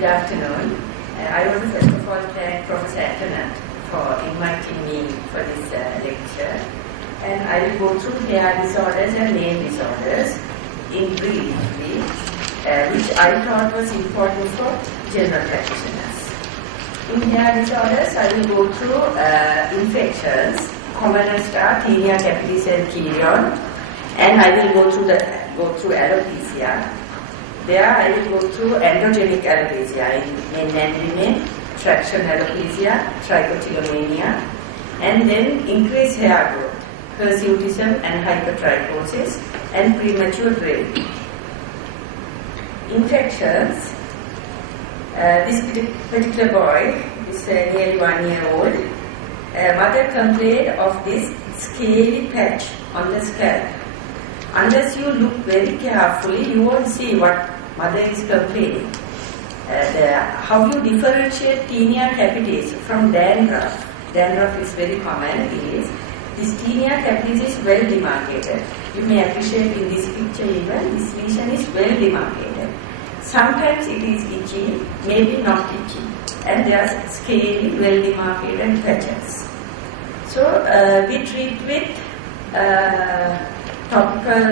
Good afternoon. I want to first of all thank Professor Antoinette for inviting me for this lecture. And I will go through hair disorders and nail disorders in briefly, which I thought was important for general practitioners. In hair disorders, I will go through infections. Commonest are Taenia capitis and Kirion, and I will go through alopecia. There I will go through androgenic alopecia in men and women, traction alopecia, trichotillomania, and then increased hair growth, hirsutism and hypertrichosis, and premature graying. Infections. This particular boy is nearly 1 year old. Mother complained of this scaly patch on the scalp. Unless you look very carefully, you won't see what mother is complaining. How you differentiate Taenia capitis from dandruff? Dandruff is very common. This Taenia capitis is well demarcated. You may appreciate in this picture even this lesion is well demarcated. Sometimes it is itchy, maybe not itchy, and there are scaly, well demarcated patches. So we treat with topical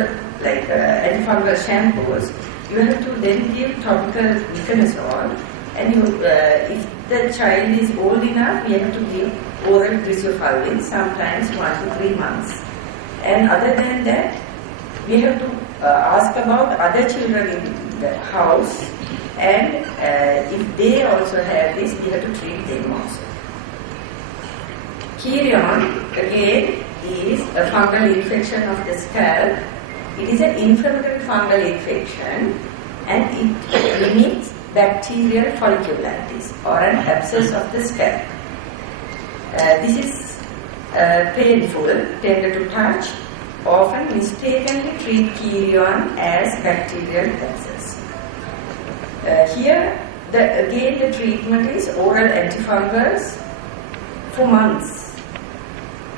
antifungal shampoos. You have to then give topical metronidazole, and if the child is old enough, we have to give oral griseofulvin, sometimes 1 to 3 months. And other than that, we have to ask about other children in the house, and if they also have this, we have to treat them also. Kirion, again, is a fungal infection of the scalp. It is an inflammatory fungal infection, and it limits bacterial folliculitis or an abscess of the scalp. This is painful, tender to touch, often mistakenly treat Kirion as bacterial abscess. Here, again the treatment is oral antifungals for months.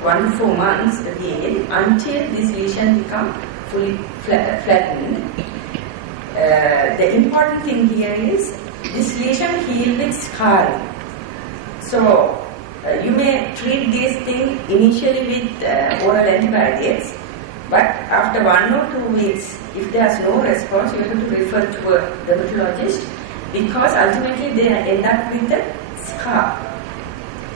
1 to 4 months again until this lesion becomes fully flattened. The important thing here is this lesion heals with scarring. So you may treat this thing initially with oral antibiotics, but after 1 or 2 weeks, if there is no response, you have to refer to a dermatologist, because ultimately they end up with a scar.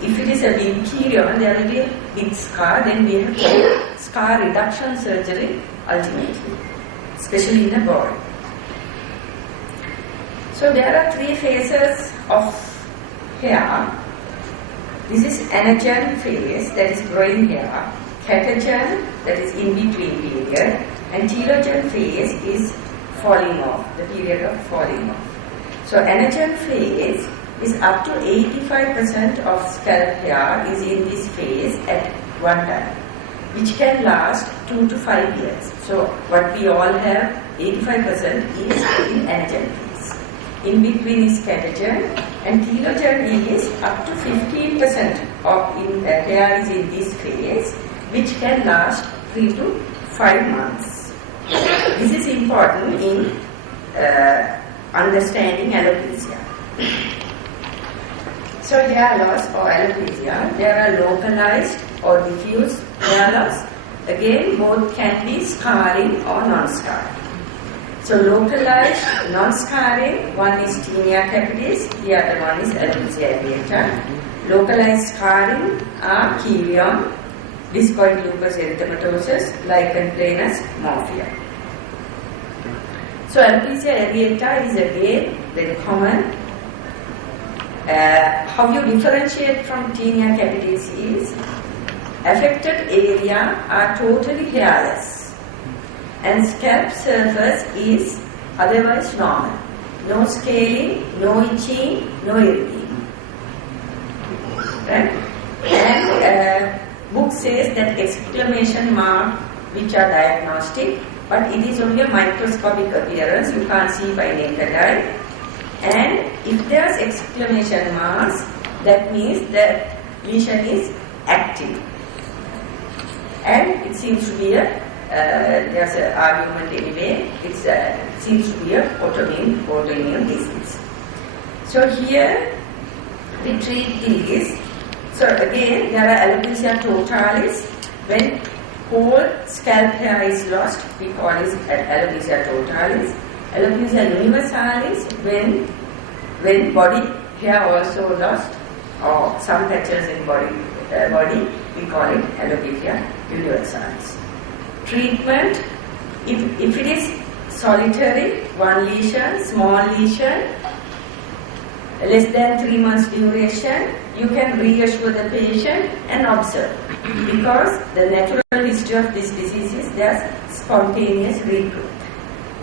If it is a big Kirion, there will be a big scar, then we have to do scar reduction surgery ultimately, especially in a boy. So there are 3 phases of hair. This is anagen phase, that is growing hair, catagen, that is in between period, and telogen phase is falling off, the period of falling off. So anagen phase is up to 85% of scalp hair is in this phase at one time, which can last 2 to 5 years. So what we all have, 85% is in anagen phase. In between is catagen, and telogen is up to 15% of hair is in this phase, which can last 3 to 5 months. This is important in understanding alopecia. So hair loss or alopecia, there are localized or diffuse hair loss. Again, both can be scarring or non-scarring. So localized non-scarring, one is Taenia capitis, the other one is alopecia areata. Localized scarring are Kirion, discoid lupus erythematosus, lichen planus, morphea. So alopecia areata is again very common. How you differentiate from Taenia capitis is affected area are totally hairless, and scalp surface is otherwise normal. No scaling, no itching, no irritating. Right? And book says that exclamation mark which are diagnostic, but it is only a microscopic appearance, you can't see by naked eye. And if there is exclamation marks, that means the lesion is active. And it seems to be there's an argument anyway, it seems to be an autoimmune disease. So So here we treat these. So again, there are alopecia totalis. When whole scalp hair is lost, we call it alopecia totalis. Alopecia universalis, when body hair also lost, or some patches in body, we call it alopecia universalis. Treatment, if it is solitary, one lesion, small lesion, less than 3 months duration, you can reassure the patient and observe. Because the natural history of this disease is there's spontaneous regrowth.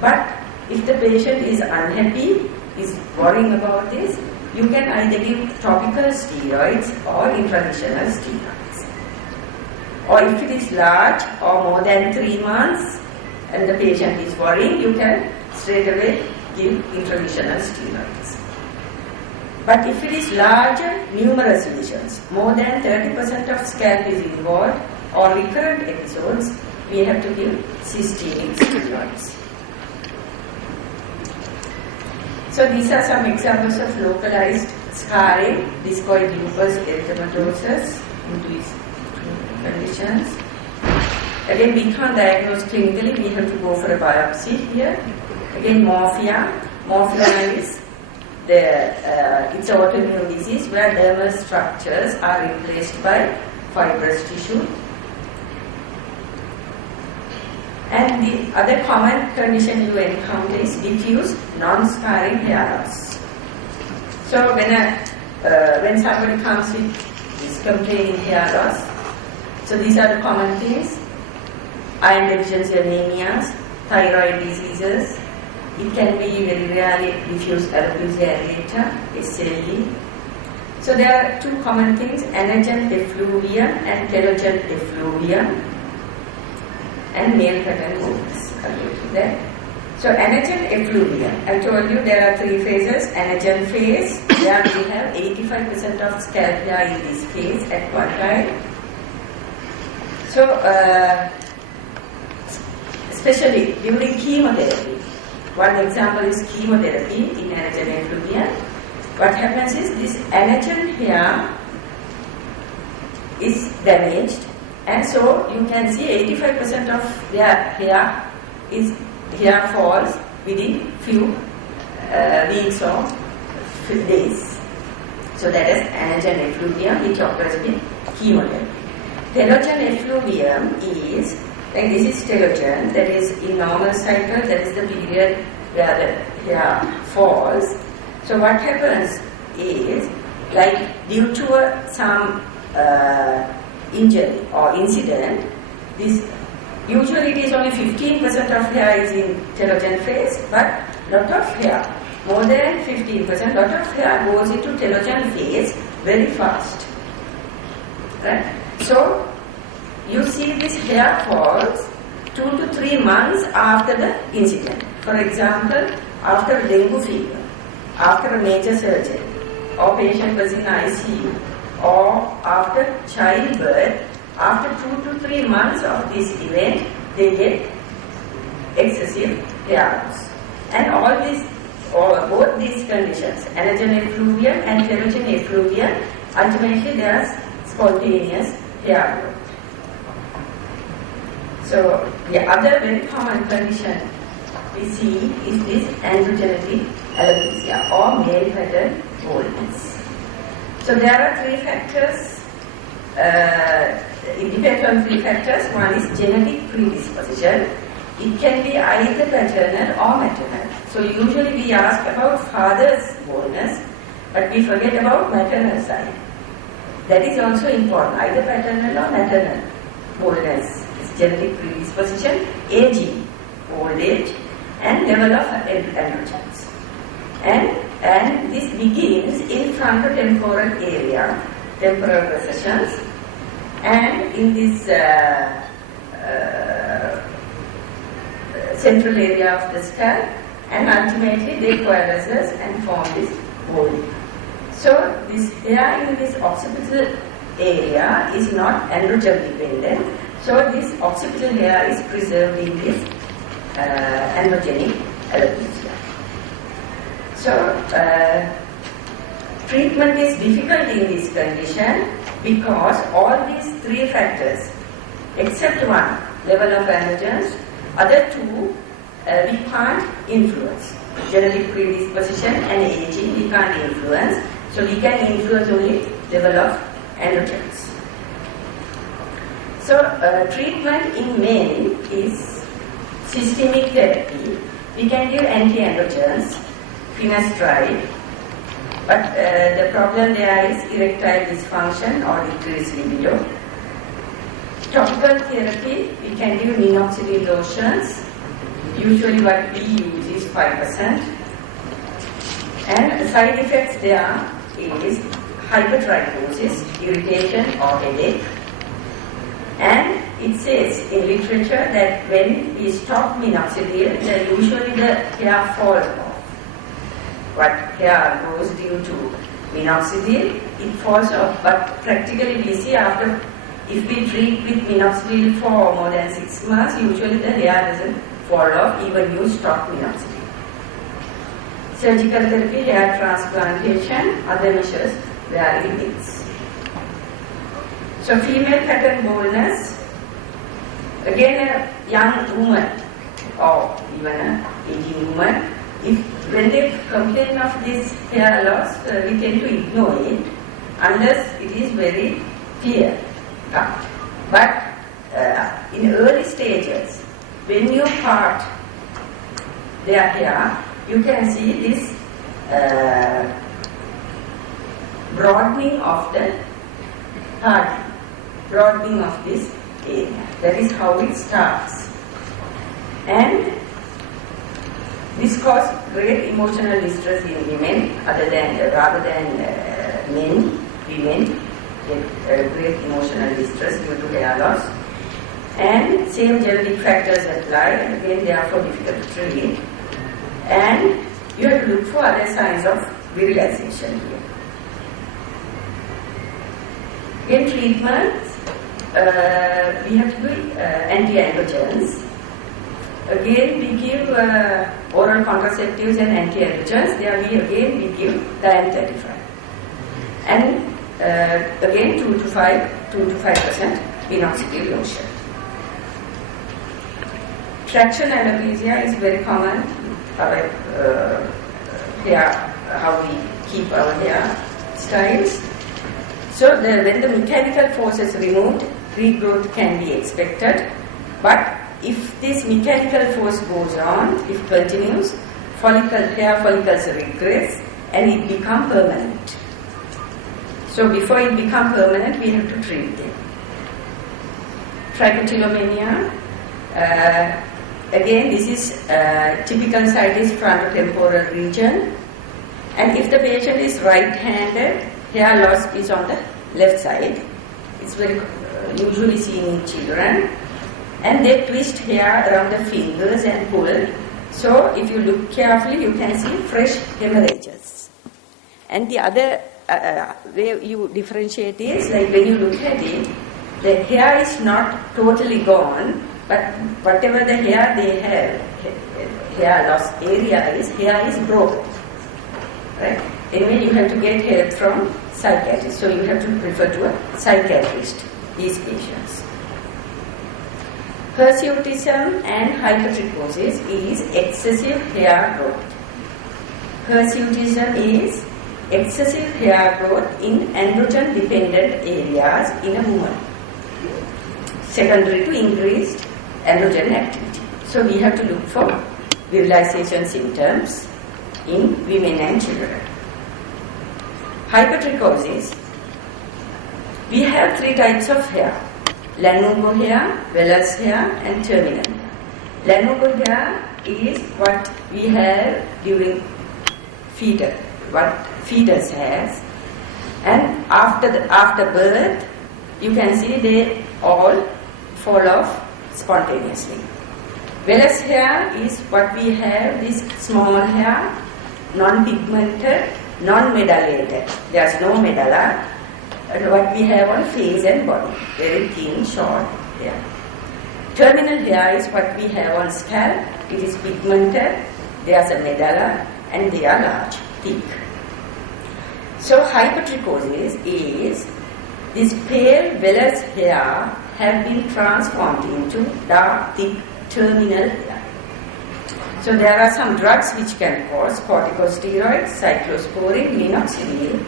But if the patient is unhappy, is worrying about this, you can either give topical steroids or intravitreal steroids. Or if it is large or more than 3 months and the patient is worrying, you can straight away give intravitreal steroids. But if it is larger, numerous lesions, more than 30% of scalp is involved, or recurrent episodes, we have to give systemic steroids. So these are some examples of localized scarring, discoid lupus erythematosus in these conditions. Again, we can't diagnose clinically, we have to go for a biopsy here. Again, morphia. Morphia is it's an autoimmune disease where dermal structures are replaced by fibrous tissue. And the other common condition you encounter is diffuse non-scarring hair loss. So when somebody comes with this complaining hair loss, so these are the common things: iron deficiency anemias, thyroid diseases. It can be very rarely diffuse alopecia areata, SLE. So there are two common things: anagen effluvium and telogen effluvium, and male pattern baldness. I'll go to that. So anagen effluvium, I told you there are 3 phases. Anagen phase, where we have 85% of scalp hair in this phase at one time. So especially during chemotherapy. One example is chemotherapy in anagen effluvium. What happens is this anagen hair is damaged, and so you can see 85% of their hair falls within few weeks or few days. So that is anagen effluvium, which occurs in chemotherapy. Telogen effluvium is, like this is telogen, that is in normal cycle, that is the period where the hair falls. So what happens is, like due to some injury or incident, this usually it is only 15% of hair is in telogen phase, but lot of hair, more than 15%, lot of hair goes into telogen phase very fast. Right? So you see this hair falls 2 to 3 months after the incident. For example, after dengue fever, after a major surgery, or patient was in ICU, or after childbirth, after 2 to 3 months of this event, they get excessive hair loss. And both these conditions, anagen effluvium and telogen effluvium, ultimately there is spontaneous hair growth. So the other very common condition we see is this androgenetic alopecia or male pattern baldness. So there are 3 factors. It depends on 3 factors. One is genetic predisposition. It can be either paternal or maternal. So usually we ask about father's baldness, but we forget about maternal side. That is also important, either paternal or maternal baldness. Genetic predisposition, aging, old age, and level of androgens. And this begins in frontotemporal area, temporal recessions, and in this central area of the scalp, and ultimately they coalesce and form this body. So this hair in this occipital area is not androgen dependent. So this occipital hair is preserved in this androgenic alopecia. So Treatment is difficult in this condition because all these three factors, except one, level of androgens, other two we can't influence. Genetic predisposition and aging we can't influence, so we can influence only level of androgens. So treatment in men is systemic therapy. We can give anti-androgens, finasteride, but the problem there is erectile dysfunction or decreased libido. Topical therapy, we can give minoxidil lotions. Usually what we use is 5%. And side effects there is hypertrichosis, irritation or headache. And it says in literature that when we stop minoxidil, usually the hair falls off. What hair goes due to minoxidil, it falls off. But practically we see after, if we treat with minoxidil for more than 6 months, usually the hair doesn't fall off even you stop minoxidil. Surgical therapy, hair transplantation, other measures vary limits. So female pattern baldness, again a young woman or even an aging woman, when they complain of this hair loss, we tend to ignore it unless it is very clear cut. But in early stages, when you part their hair, you can see this broadening of the parting. Broadening of this area. That is how it starts. And this causes great emotional distress in women, rather than men. Women get great emotional distress due to hair loss. And same genetic factors apply, and again therefore difficult to treat. And you have to look for other signs of virilization here. In treatment, we have to do anti-androgens. Again, we give oral contraceptives and anti-androgens. There we give diam-35. And again 2 to 5% minoxidil lotion. Traction alopecia is very common. Our hair, how we keep our hair styles. So when the mechanical force is removed, regrowth can be expected. But if this mechanical force goes on, if continues, hair follicles regress and it becomes permanent. So before it becomes permanent, we have to treat them. Trichotillomania, again this is typical site is frontotemporal region. And if the patient is right-handed, hair loss is on the left side. It's very usually seen in children. And they twist hair around the fingers and pull. So if you look carefully, you can see fresh hemorrhages. And the other way you differentiate is, like when you look at it, the hair is not totally gone, but whatever the hair they have, hair loss area hair is broken. Right? Anyway, you have to get help from psychiatrist. So you have to refer to a psychiatrist, these patients. Hirsutism and hypertrichosis is excessive hair growth. Hirsutism is excessive hair growth in androgen-dependent areas in a woman, secondary to increased androgen activity. So we have to look for virilization symptoms in women and children. Hypertrichosis. We have 3 types of hair: Lanugo hair, vellus hair, and terminal hair. Lanugo hair is what we have during fetus, what fetus has, and after birth, you can see they all fall off spontaneously. Vellus hair is what we have, this small hair, non-pigmented, non-medullated. There's no medulla. What we have on face and body, very thin, short hair. Terminal hair is what we have on scalp. It is pigmented, there's a medulla, and they are large, thick. So hypertrichosis is this pale vellus hair have been transformed into dark, thick, terminal hair. So there are some drugs which can cause corticosteroids, cyclosporin, minoxidil,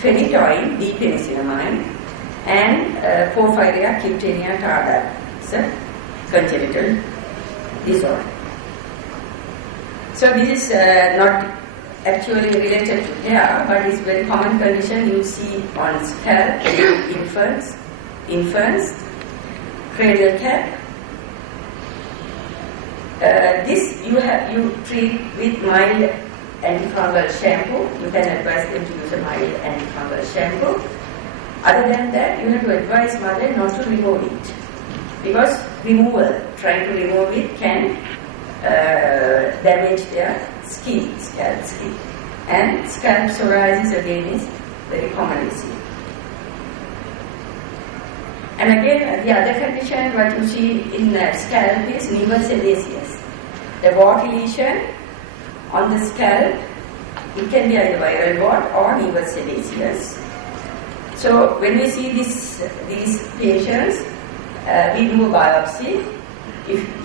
phenytoin, D-penicillamine, and porphyria cutanea tarda. It's a congenital disorder. So this is not actually related to hair, but it's a very common condition you see on scalp in infants, cranial cap. This you treat with mild antifungal shampoo. You can advise them to use a mild antifungal shampoo. Other than that, you have to advise mother not to remove it, because trying to remove it can damage their scalp skin. And scalp psoriasis again is very commonly seen. And again, the other condition what you see in scalp is nevus sebaceous. The wart lesion on the scalp, it can be either viral wart or nevus sebaceous. So when we see these patients, we do a biopsy.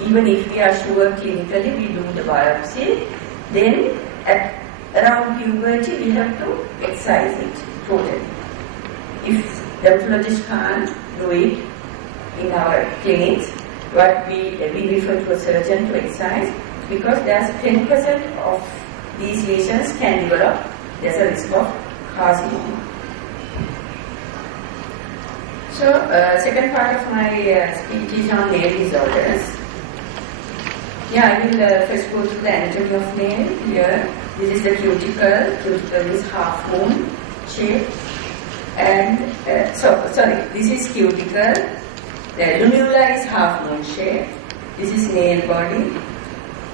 Even if we are sure clinically, we do the biopsy. Then at around puberty, we have to excise it totally. If dermatologist can't do it in our clinics, what we refer to a surgeon to excise, because there's 10% of these lesions can develop. There's a risk of carcinoma. So, second part of my speech is on nail disorders. Yeah, I will first go to the anatomy of nail. Here, this is the cuticle. Cuticle is half moon shape. And, this is cuticle. The lunula is half moon shape. This is nail body.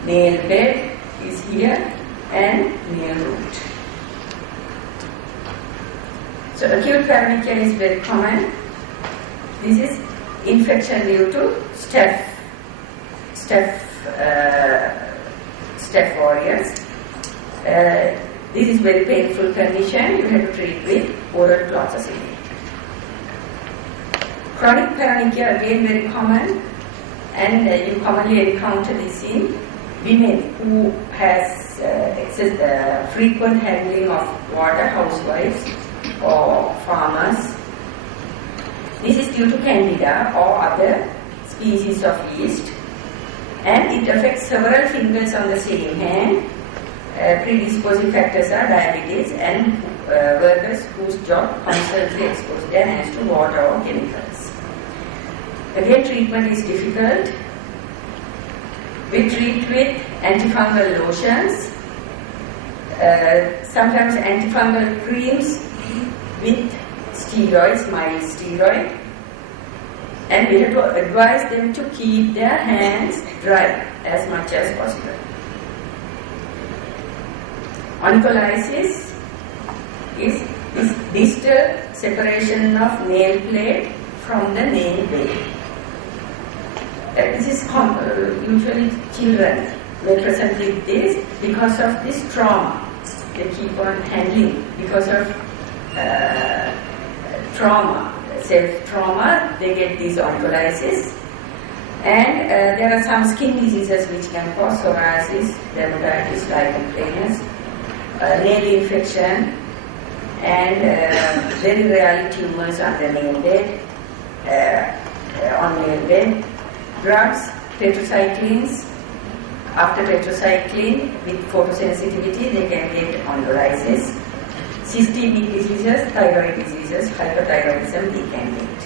Nail bed is here. And nail root. So, acute paronychia is very common. This is infection due to Staph aureus. This is very painful condition. You have to treat with oral cloxacillin. Chronic paronychia again very common, and you commonly encounter this in women who has frequent handling of water, housewives or farmers. This is due to candida or other species of yeast, and it affects several fingers on the same hand. Predisposing factors are diabetes and workers whose job constantly exposes their hands to water or chemicals. Again, treatment is difficult. We treat with antifungal lotions, sometimes antifungal creams with steroids, mild steroid, and we have to advise them to keep their hands dry as much as possible. Onycholysis is this distal separation of nail plate from the nail bed. This is usually children may present with this because of this trauma. They keep on handling because of trauma, self-trauma, they get these onycholysis. And there are some skin diseases which can cause psoriasis, dermatitis, lichen planus, nail infection, and very rarely tumors on the nail bed, on nail bed. Drugs, tetracyclines. After tetracycline with photosensitivity, they can get onycholysis. Systemic diseases, thyroid diseases, hyperthyroidism, they can get.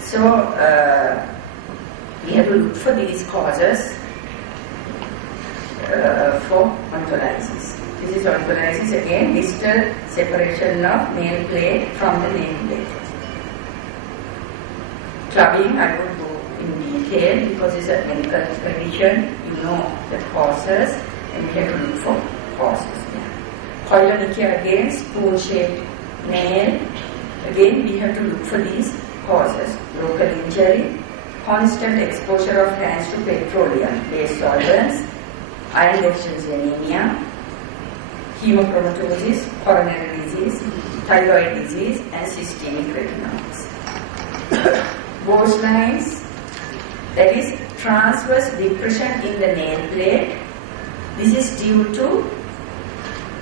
So, we have to look for these causes for onycholysis. This is onycholysis again, distal separation of nail plate from the nail plate. Clubbing, I won't go in detail because it's a medical condition. You know the causes, and we have to look for causes. Koilonychia again, spoon-shaped nail. Again, we have to look for these causes. Local injury, constant exposure of hands to petroleum-based solvents, iron deficiency anemia, hemochromatosis, coronary disease, thyroid disease, and systemic retinoids. Gauge lines, that is transverse depression in the nail plate. This is due to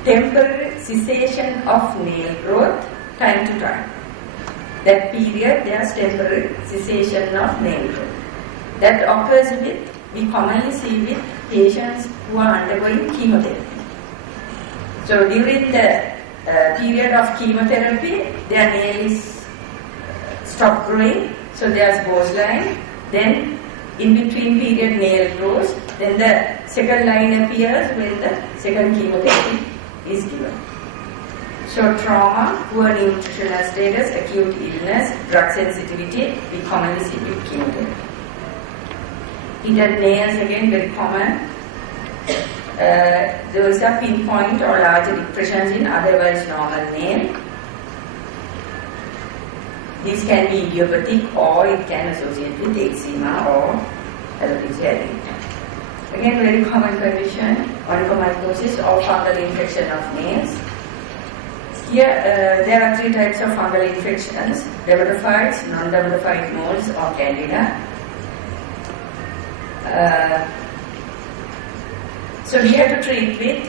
temporary cessation of nail growth time to time. That period there is temporary cessation of nail growth. That occurs with, we commonly see with patients who are undergoing chemotherapy. So during the period of chemotherapy, their nail is stop growing, so there is gauge line. Then in between period nail grows, then the second line appears when the second chemotherapy is given. So trauma, poor nutritional status, acute illness, drug sensitivity, we commonly see with chemotherapy. Hidden nails again very common. There is a pinpoint or larger depressions in otherwise normal nail. This can be idiopathic or it can associate with eczema or alopecia areata. Again, very common condition, onychomycosis or fungal infection of nails. Here, there are three types of fungal infections: dermatophytes, non-dermatophyte molds, or candida. So we have to treat with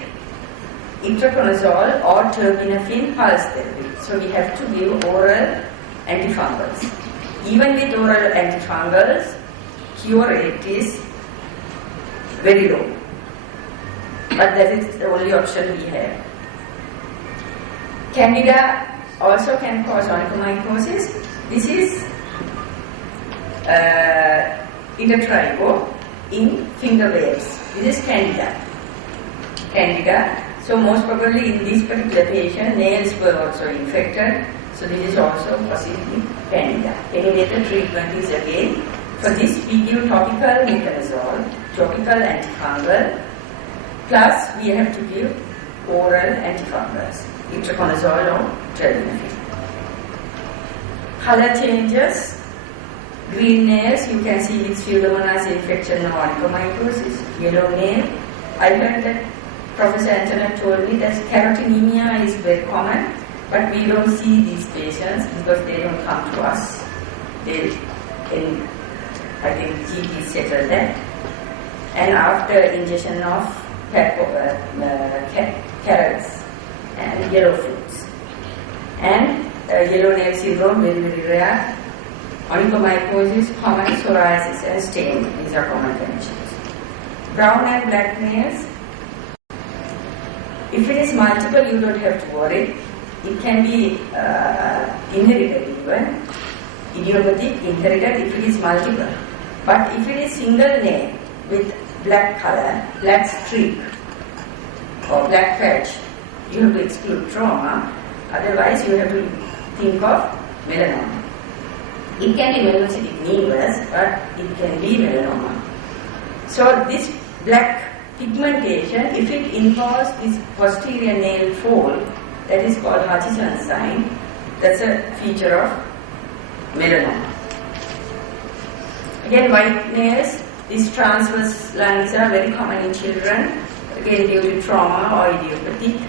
itraconazole or terbinafine pulse therapy. So we have to give oral antifungals. Even with oral antifungals, cure rate is very low. But that is the only option we have. Candida also can cause onychomycosis. This is intertrigo in finger waves. This is candida. So most probably in this particular patient, nails were also infected. So this is also possibly candida. Anyway, the treatment is again, for this we give topical metronidazole, topical antifungal, plus we have to give oral antifungals, itraconazole or terbinafine. Color changes. Green nails, you can see with Pseudomonas infection or onychomycosis. Yellow nail. I heard that Professor Antoinette told me that carotenemia is very common, but we don't see these patients because they don't come to us. I think GP settled that. And after ingestion of carrots and yellow fruits. And yellow nail syndrome, very, very rare. Onychomycosis, common psoriasis and stain. These are common conditions. Brown and black nails. If it is multiple, you don't have to worry. It can be inherited even. Idiopathic, inherited if it is multiple. But if it is single nail with black color, black streak or black patch, you have to exclude trauma. Otherwise, you have to think of melanoma. It can be melanocytic nevus, but it can be melanoma. So this black pigmentation, if it involves this posterior nail fold, that is called Hutchinson sign, that's a feature of melanoma. Again, white nails, these transverse lines are very common in children, again due to trauma or idiopathic.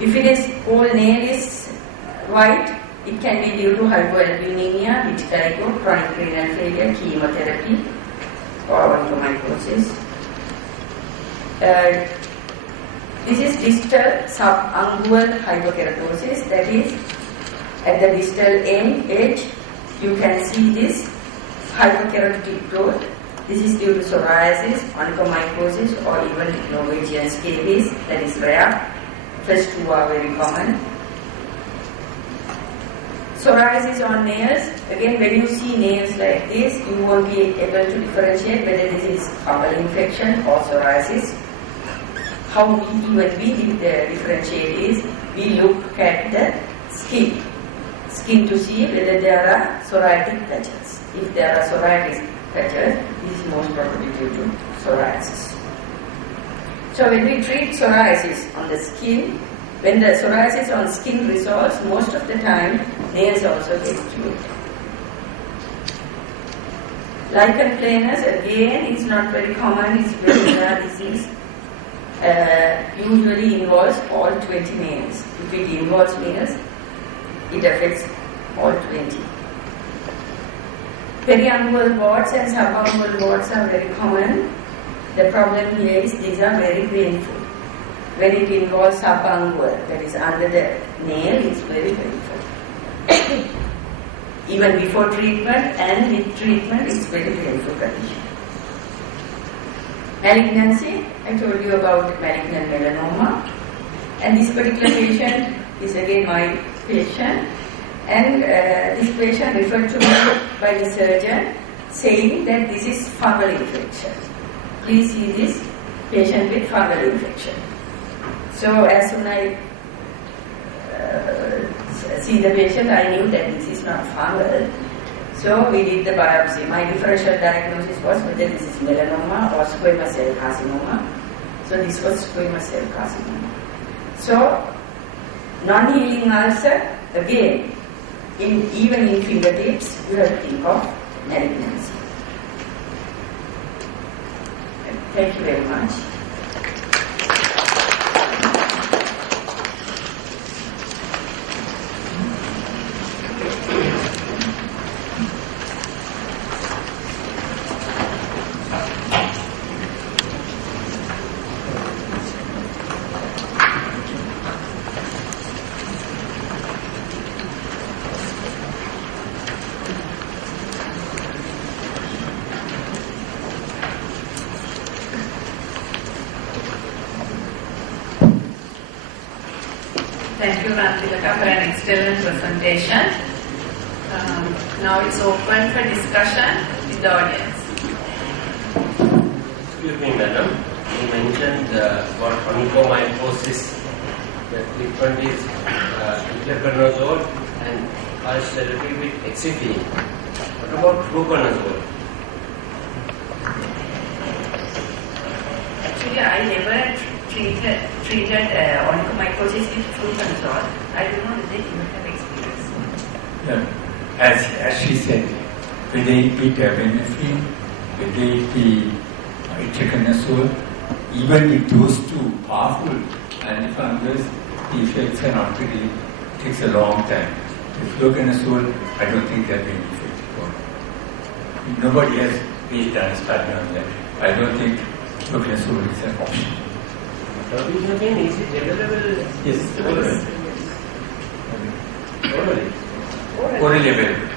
If it is whole nail is white, it can be due to hypoalbuminemia, vitiligo, chronic renal failure, chemotherapy, or onychomycosis. This is distal subungual hypokeratosis, that is at the distal edge you can see this hypokeratotic growth. This is due to psoriasis, onychomycosis or even Norwegian scabies, that is rare. First two are very common. Psoriasis on nails, again when you see nails like this, you won't be able to differentiate whether this is fungal infection or psoriasis. How we differentiate is, we look at the skin to see whether there are psoriatic patches. If there are psoriatic patches, this is most probably due to psoriasis. So when we treat psoriasis on the skin, when the psoriasis on skin resolves, most of the time nails also get cured. Lichen planus again is not very common, it's very rare disease. Usually involves involves all 20 males. If it involves males, it affects all 20. Periangual warts and subangual warts are very common. The problem here is these are very painful. When it involves subangual, that is under the nail, it's very painful. Even before treatment and with treatment, it's very painful condition. Malignancy, I told you about malignant melanoma. And this particular patient is again my patient. And this patient referred to me by the surgeon saying that this is fungal infection. Please see this patient with fungal infection. So as soon as I see the patient, I knew that this is not fungal. So we did the biopsy. My differential diagnosis was whether this is melanoma or squamous cell carcinoma. So this was squamous cell carcinoma. So non-healing ulcer, again, even in fingertips, you have to think of malignancy. Thank you very much. Thank you, Rantilaka, for an excellent presentation. Now it's open for discussion with the audience. Excuse me, madam. You mentioned about onychomycosis. The treatment is itraconazole and harsh therapy with excipient. What about fluconazole? Actually, I never treated onychomycosis with fluconazole. I do not know that you have experience. Yeah. As she said, whether it be terbinafine, whether it be itraconazole, even with those two powerful antifungals, the effects are not really, it takes a long time. With fluconazole, I don't think there will be any effect at all. Nobody has really done a study on that. I don't think fluconazole is an option. Terbinafine, is it available? Yes, Orally. orally available.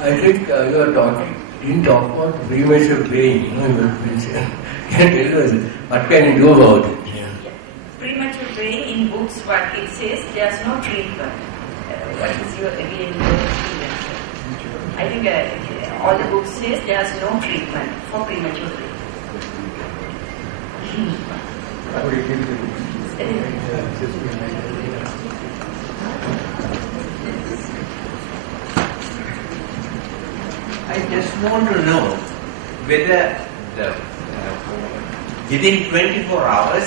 I think you are talking, didn't talk about premature pain, you know, can you tell us what can you do about it? Yeah. Premature pain in books, what it says, there's no treatment. What is your experience? I think all the books says there's no treatment for premature pain. I just want to know whether the within 24 hours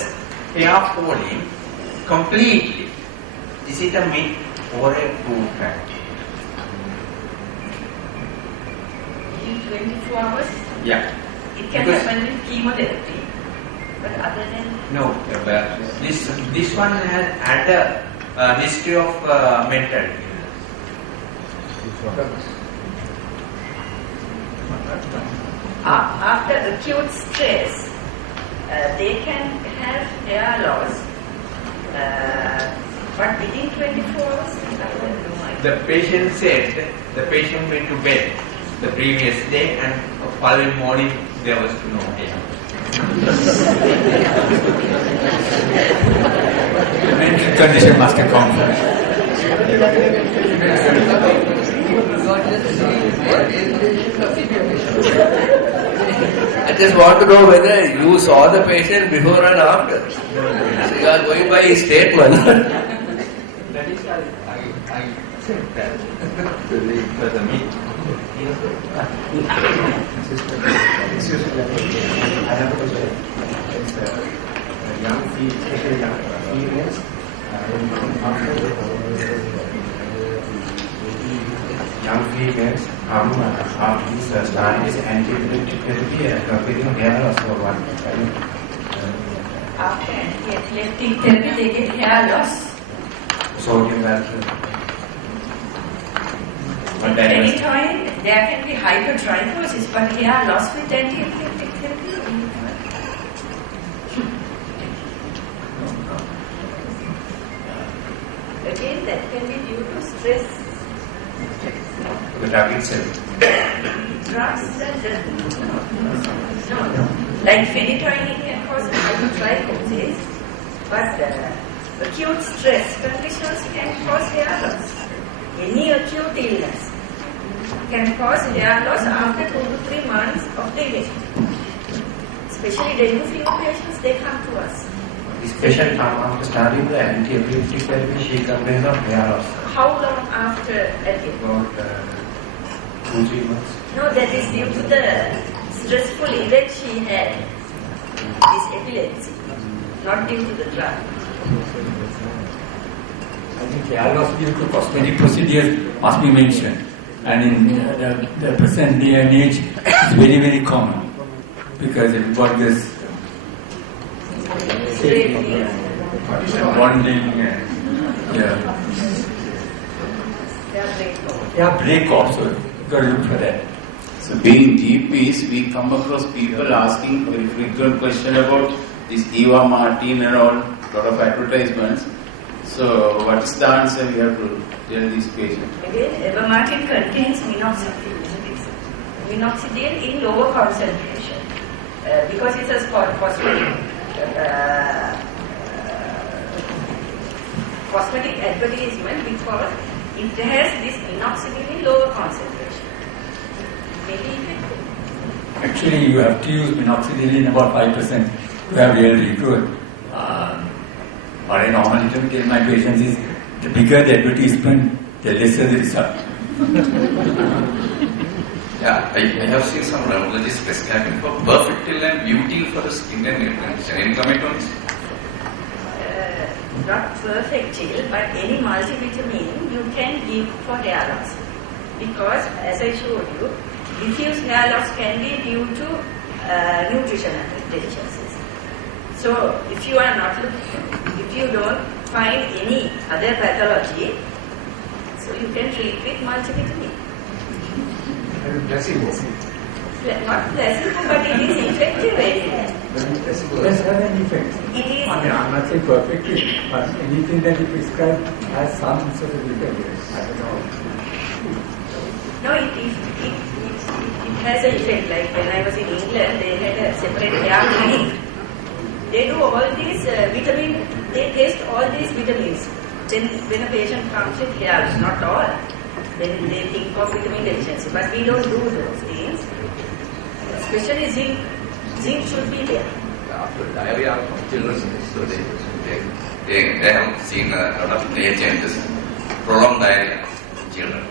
they are falling completely. Is it a myth or a true fact? In 24 hours, Yeah. it can Because- happen with chemotherapy. But other than No. This one has had a history of mental illness. after acute stress, they can have hair loss. But within 24 hours, I don't know. The patient said the patient went to bed the previous day and following morning there was no hair. The mental condition must have come first. I just want to know whether you saw the patient before and after. So you are going by his statement. That is, I accept that. The myth. Excuse me, I have a question. It's young females, especially young females, young females after this starting this anti-epileptic therapy, getting hair loss or what? After anti-epileptic therapy, they get hair loss. Sodium that. But that Any was, time there can be hypertrichosis, but hair loss with anti-epileptic therapy. Again, that can be due to stress. the drug itself. Drugs that no. Like phenytoin can cause hypertrichosis, but acute stress conditions can cause hair loss. Any acute illness can cause hair loss after 2 to 3 months of the illness. Especially dengue fever patients, they come to us. This patient after starting the anti-epileptic therapy, she complains of hair loss. How long after again? About 2-3 months. No, that is due to the stressful event she had, this epilepsy, not due to the drug. I think hair loss due to cosmetic procedures must be mentioned. And in the present day and age, it's very, very common. Because everybody is bonding and break off. So you got to look for that. So being GPs, we come across people asking very frequent question about this Eva Martin and all, lot of advertisements. So what is the answer we have to tell these patients? Again, Eva Martin contains minoxidil. Minoxidil in lower concentration because it's a cosmetic advertisement because it has this minoxidil in lower concentration. Maybe effective. Actually, you have to use minoxidil in about 5% to have real regrowth. What I normally tell my patients is the bigger the advertisement, the lesser the result. Yeah, I have seen some rheumatologists prescribing for Perfectil and Butyl for the skin and nails. Any comment on this? Not Perfectil, but any multivitamin you can give for hair loss. Because, as I showed you, diffuse hair loss can be due to nutritional deficiencies. So, if you are not looking, if you don't find any other pathology, so you can treat with multivitamin. Placebo. Not placebo, but it is effective anyway. Does have an effect. It is. I mean, I'm not saying perfectly, but anything that you prescribe has some sort of effect. I don't know. No, it has an effect. Like when I was in England, they had a separate hair clinic. They do all these vitamin, they test all these vitamins. Then when a patient comes with hair, not all, then they think of vitamin deficiency. But we don't do those things. Especially zinc. Zinc should be there. After diarrhea of children, so they have seen a lot of nail changes, prolonged diarrhea in children.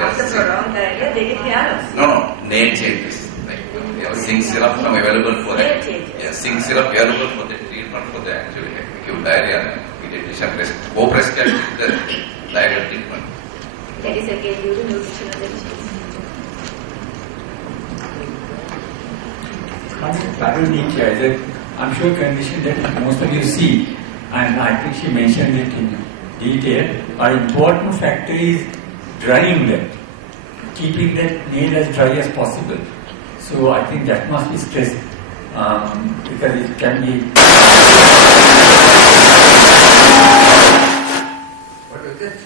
After prolonged diarrhea, they get hair loss. No, nail changes. Like they have zinc syrup available for Nail that. changes. Yeah, zinc syrup available for the treatment for the actual acute diarrhea. Co-prescribed the diarrhea treatment. That is again due to nutritional deficiency. Paronychia is I'm sure condition that most of you see, and I think she mentioned it in detail. Our important factor is drying them, keeping that nail as dry as possible. So I think that must be stressed because it can be. What is it?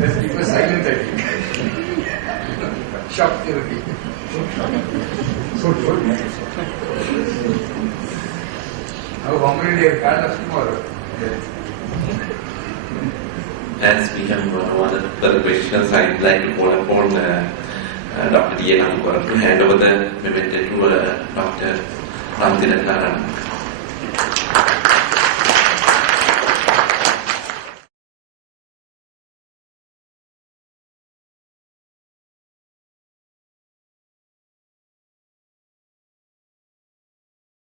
It was silent therapy. Shock therapy. Good. How many days? Tomorrow. As we have one other questions, I'd like to call upon Dr. D. Ranawaka to hand over the memento to Dr. Rantilaka.